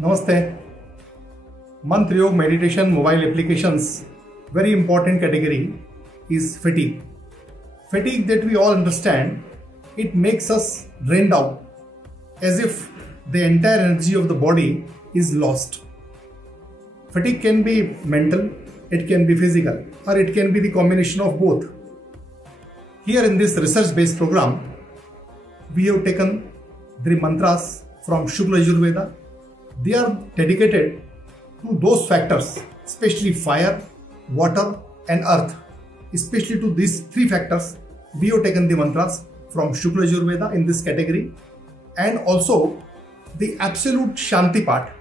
Namaste. Mantra Yoga meditation mobile applications. Very important category is fatigue. Fatigue that we all understand, it makes us drained out as if the entire energy of the body is lost. Fatigue can be mental, it can be physical, or it can be the combination of both. Here in this research-based program, we have taken the mantras from Shukla Yajurveda. They are dedicated to those factors, especially fire, water and earth. Especially to these three factors, we have taken the mantras from Shukla Yajurveda in this category, and also the absolute Shanti part.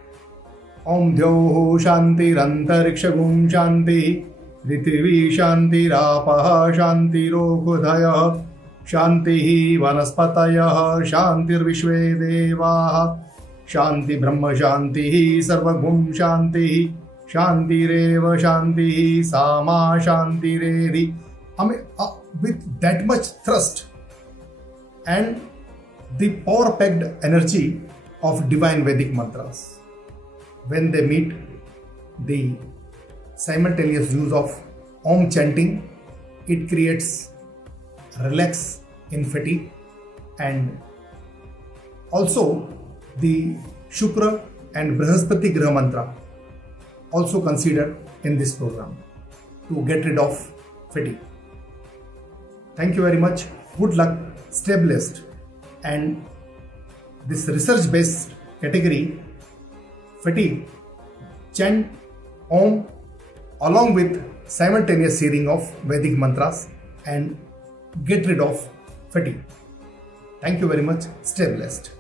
Om Dhyoho Shanti Rantarikshagum Shanti Rithivi Shanti Rapaha Shanti Rogodhaya Shanti Vanaspataya Shantir Vishve Devaha Shanti Brahma Shanti Sarvagum Shanti Shanti Reva Shanti Sama Shanti Redi. With that much thrust and the power-packed energy of divine Vedic mantras, when they meet, the simultaneous use of Om chanting, it creates relax in fatigue, and also the Shukra and Brihaspati Graha mantra also considered in this program to get rid of fatigue. Thank you very much. Good luck. Stay blessed. And this research-based category, fatigue, chant Om along with simultaneous hearing of Vedic mantras and get rid of fatigue. Thank you very much. Stay blessed.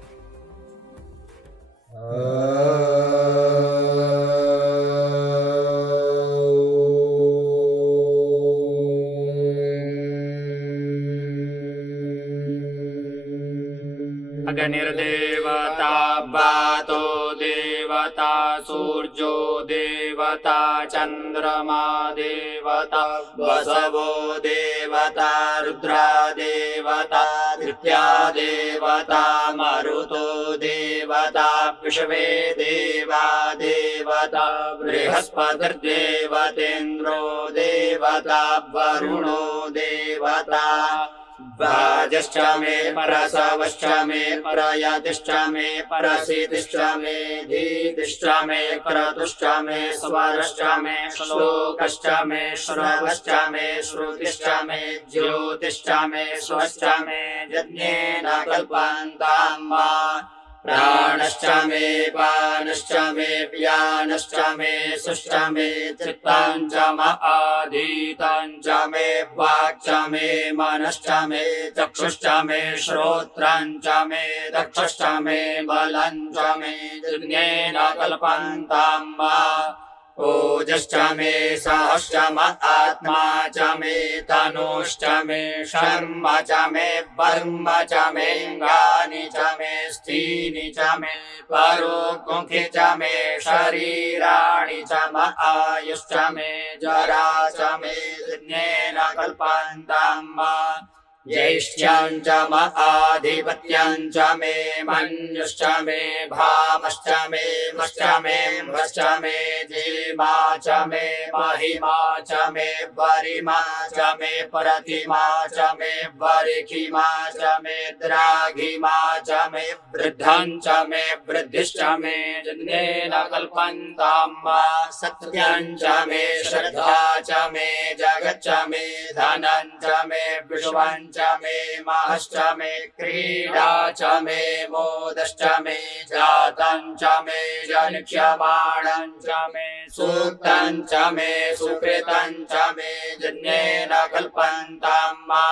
अग्निर्देवता वातो देवता सूर्यो देवता चंद्रमा देवता वसवो देवता रुद्रा देवता धृत्या देवता मरुतो देवता विश्वे देवा देवता बृहस्पतिर्देवतेन्द्रो देवता वरुणो देवता वाजश्च मे परसवश्च मे परयतिश्च मे परसितिश्च मे धीतिश्च मे क्रतुश्च मे स्वरश्च मे श्लोकश्च मे श्रवश्च मे श्रुतिश्च मे ज्योतिश्च मे स्वश्च मे यज्ञेन कल्पन्तां मा प्राणश्च मे पानश्च मे व्यानश्च मे सुश्च मे चित्तं च म आधीतं च मे वाक् च मे मनश्च मे चक्षुश्च मे श्रोत्रं च मे दक्षश्च मे बलं च मे यज्ञेन कल्पन्तां मा ओजश्च मे सहश्च म आत्मा च मे तनुश्च मे शर्म च मे वर्म च मे अंगानि च मे स्थीनि च मे परोमुखि च मे शरीराणि च म आयुश्च मे जरा च मे यज्ञेन कल्पन्तां मा ज्येष्ठ्यं च म आधिपत्यं च मे मन्युश्च मे भामश्च मे मश्च मे भश्च मे धीमा च मे महिमा च मे वरिमा च मे प्रतिमा च मे वरिखिमा च मे द्राघिमा च मे वृद्धं च मे वृद्धिश्च मे यज्ञेन कल्पन्तां मा सत्यं च मे श्रद्धा च मे जगच्च मे धनं च मे विश्वं च मे महश्च मे क्रीडा च मे मोदश्च मे जातं च मे जनिष्यमाणं च मे सूक्तं च मे सुकृतं च मे यज्ञेन कल्पन्तां मा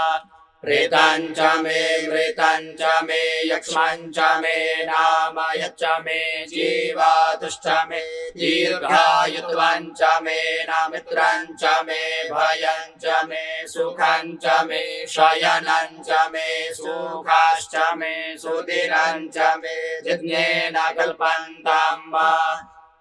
प्रेतं च मे मृतं च मे यक्ष्मं च मे नामयच्च मे जीवातुश्च मे दीर्घायुत्वं च मे नामित्रं च मे भयं च मे सुखं च मे शयनं च मे सुखाश्च मे सुदिनं च मे यज्ञेन कल्पन्तां मा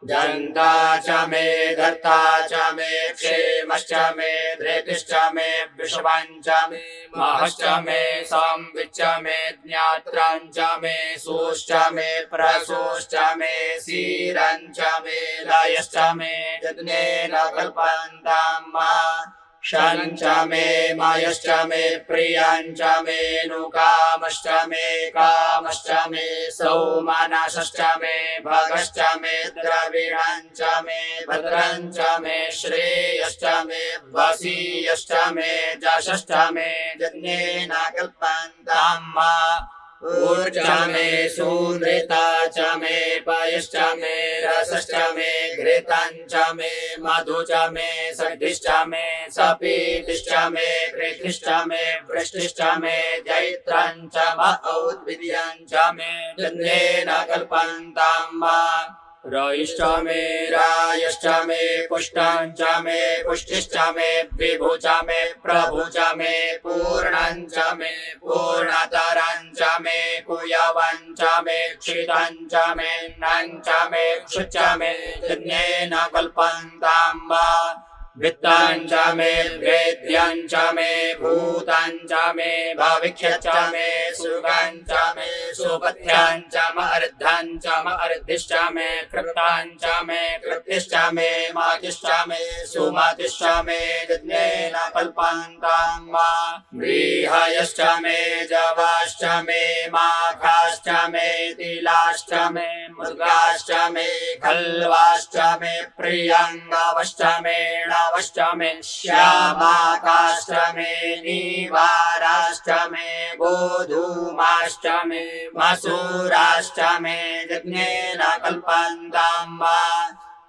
जन्ता च मे धर्ता च मे क्षेमश्च मे धृतिश्च मे विश्वञ्च मे महश्च मे संविच्च मे ज्ञात्रञ्च मे सूश्च मे प्रसूश्च मे सीरञ्च मे लयश्च मे यज्ञेन कल्पन्ताम् शञ्च मे मयश्च मे प्रियञ्च मे नुकामश्च मे कामश्च मे सौमनसश्च मे भगश्च मे द्रविणञ्च मे भद्रञ्च मे श्रेयश्च मे वसीयश्च मे जशश्च मे यज्ञेन कल्पन्ताम् ऊर्ज मे सूनृता च मे पयश्च मे रसश्च मे घृतञ्च मे मधु च मे सखिश्च मे सपीतिश्च मे कृतिश्च मे वृष्टिश्च मे जैत्रञ्च औद्भिद्यञ्च मे यज्ञेन कल्पन्ताम् रयिश्च मे रायश्च मे पुष्टञ्च मे पुष्टिश्च मे विभु च मे प्रभु च मे पूर्णञ्च मे पूर्णतरञ्च मे कुयवञ्च मे क्षितञ्च मे नञ्च मे क्षुच्च मे यज्ञेन कल्पन्ताम् वित्तञ्च मे वेद्यञ्च मे भूतञ्च मे भविष्यच्च मे सुगञ्च मे सुपथ्यञ्च अर्धञ्च अर्धिश्च मे कृताञ्च मे कृतिश्च मे मातिश्च मे सुमतिश्च मे यज्ञेन कल्पन्ताम् व्रीहयश्च मे जवाश्च मे माखाश्च मे तिलाश्च मे मृगाश्च मे खल्वाश्च मे प्रियङ्गवश्च मे वश्च मे श्यामाकाश्च मे नीवाराश्च मे गोधूमाश्च मे मसूराश्च मे यज्ञेन कल्पन्ताम्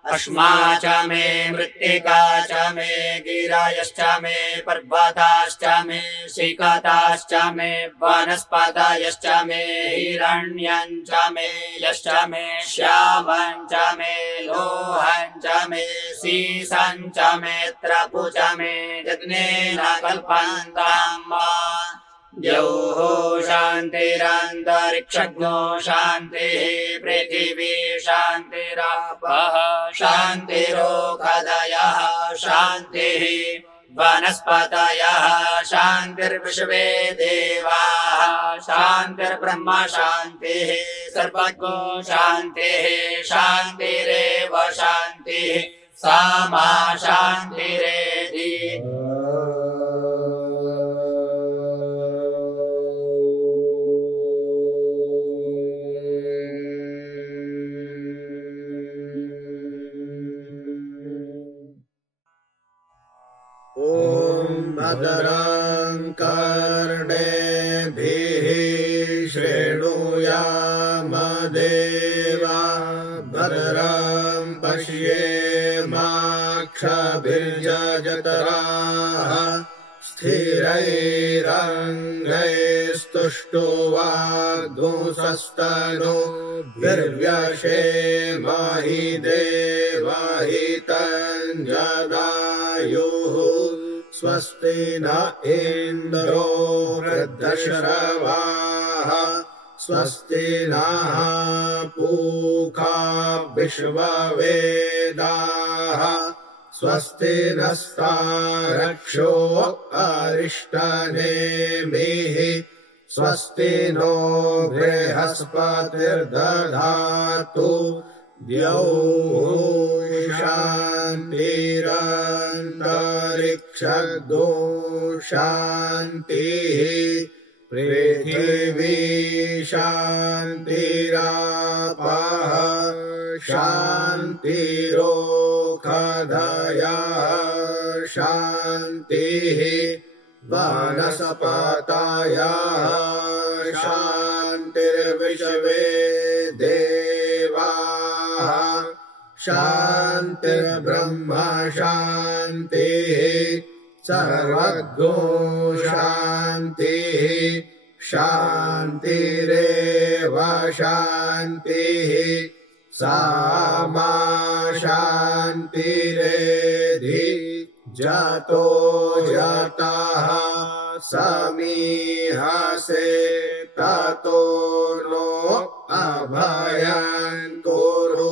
अश्मा च मे मृत्तिका च मे गिरयश्च मे पर्वताश्च मे सिकताश्च मे वनस्पतयश्च मे हिरण्यञ्च मे यश्च मे श्यामञ्च मे लोहञ्च मे सीसञ्च मे त्रपु च मे यज्ञेन कल्पन्ताम् द्यौः शान्तिरन्तरिक्षज्ञो शान्तिः पृथिवी शान्तिरापः शान्तिरोषधयः शान्तिः वनस्पतयः शान्तिर्विश्वे देवाः शान्तिर्ब्रह्म शान्तिः सर्वज्ञो शान्तिः शान्तिरेव शान्तिः सा मा शान्तिरेधि भद्रं कर्णेभिः शृणुयामदेवा भद्रं पश्येमाक्षभिर्यजत्राः स्थिरैरङ्गैस्तुष्टुवाग्धुंसस्तनोभिर्व्यशेमहि देवहितञ्जदायुः स्वस्ति न इन्द्रो वृद्धश्रवाः स्वस्ति नः पूषा विश्ववेदाः स्वस्ति नस्तारक्षो अरिष्टनेमिः स्वस्ति नो बृहस्पतिर्दधातु द्यौः शान्तिरन्तरिक्षगो शान्तिः पृथिवी शान्तिरापः शान्तिरोषधयः शान्तिः वनस्पतयः शान्तिर्विश्वे देवाः शान्तिर्ब्रह्म शान्तिः सर्वज्ञो शान्तिः शान्तिरेव शान्तिः सा मा शान्तिरेधि जातो जातः समीहसे ततो नो अभयं कुरु